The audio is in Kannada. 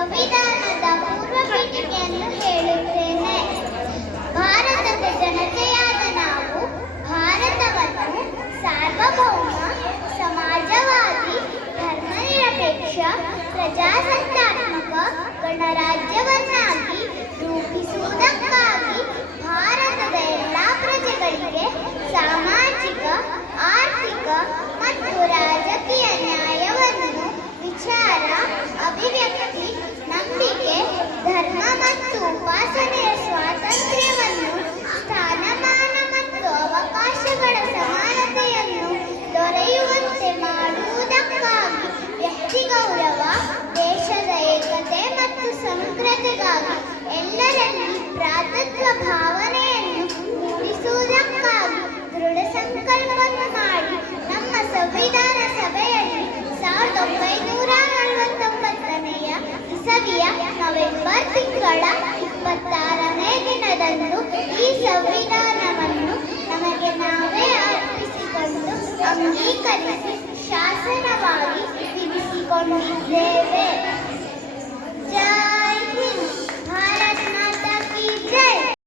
ಸಂವಿಧಾನದ ಪೂರ್ವಪೀಠಿಕೆಯನ್ನು ಹೇಳುತ್ತೇನೆ. ಭಾರತದ ಜನತೆಯಾದ ನಾವು ಭಾರತವನ್ನು ಸಾರ್ವಭೌಮ, ಸಮಾಜವಾದಿ, ಧರ್ಮನಿರಪೇಕ್ಷ, ಪ್ರಜಾಸತ್ತಾತ್ಮಕ ಗಣರಾಜ್ಯವನ್ನಾಗಿ ರೂಪಿಸುವುದಕ್ಕಾಗಿ ಭಾರತದ ಎಲ್ಲ ಪ್ರಜೆಗಳಿಗೆ ಸಾಮಾಜಿಕ, ಆರ್ಥಿಕ ಮತ್ತು ರಾಜಕೀಯ ನ್ಯಾಯವನ್ನು, ವಿಚಾರ, ಅಭಿವ್ಯಕ್ತಿ, ನಂಬಿಕೆ, ಧರ್ಮ ಮತ್ತು ಉಪಾಸನೆಯ ಸ್ವಾತಂತ್ರ್ಯವನ್ನು, ಸ್ಥಾನಮಾನ ಮತ್ತು ಅವಕಾಶಗಳ ಸಮಾನತೆಯನ್ನು ದೊರೆಯುವಂತೆ ಮಾಡುವುದಕ್ಕಾಗಿ ವ್ಯಕ್ತಿ ಗೌರವ, ದೇಶದ ಏಕತೆ ಮತ್ತು ಸಮಗ್ರತೆಗಾಗಿ ಎಲ್ಲರಲ್ಲಿ ಭ್ರಾತೃತ್ವ ಭಾವನೆಯನ್ನು ಮೂಡಿಸುವುದಕ್ಕಾಗಿ ದೃಢ ಸಂಕಲ್ಪವನ್ನು ಮಾಡಿ ನಮ್ಮ ಸಂವಿಧಾನ ಸಭೆಯಲ್ಲಿ 1949ನೇ ಇಸವಿಯ ನವೆಂಬರ್ ತಿಂಗಳ 26ನೇ ದಿನದಂದು ಈ ಸಂವಿಧಾನವನ್ನು ನಮಗೆ ನಾವೇ ಅರ್ಪಿಸಿಕೊಂಡು ಅಂಗೀಕರಿಸಿ ಶಾಸನವಾಗಿ ವಿಧಿಸಿಕೊಂಡಿದ್ದೇವೆ.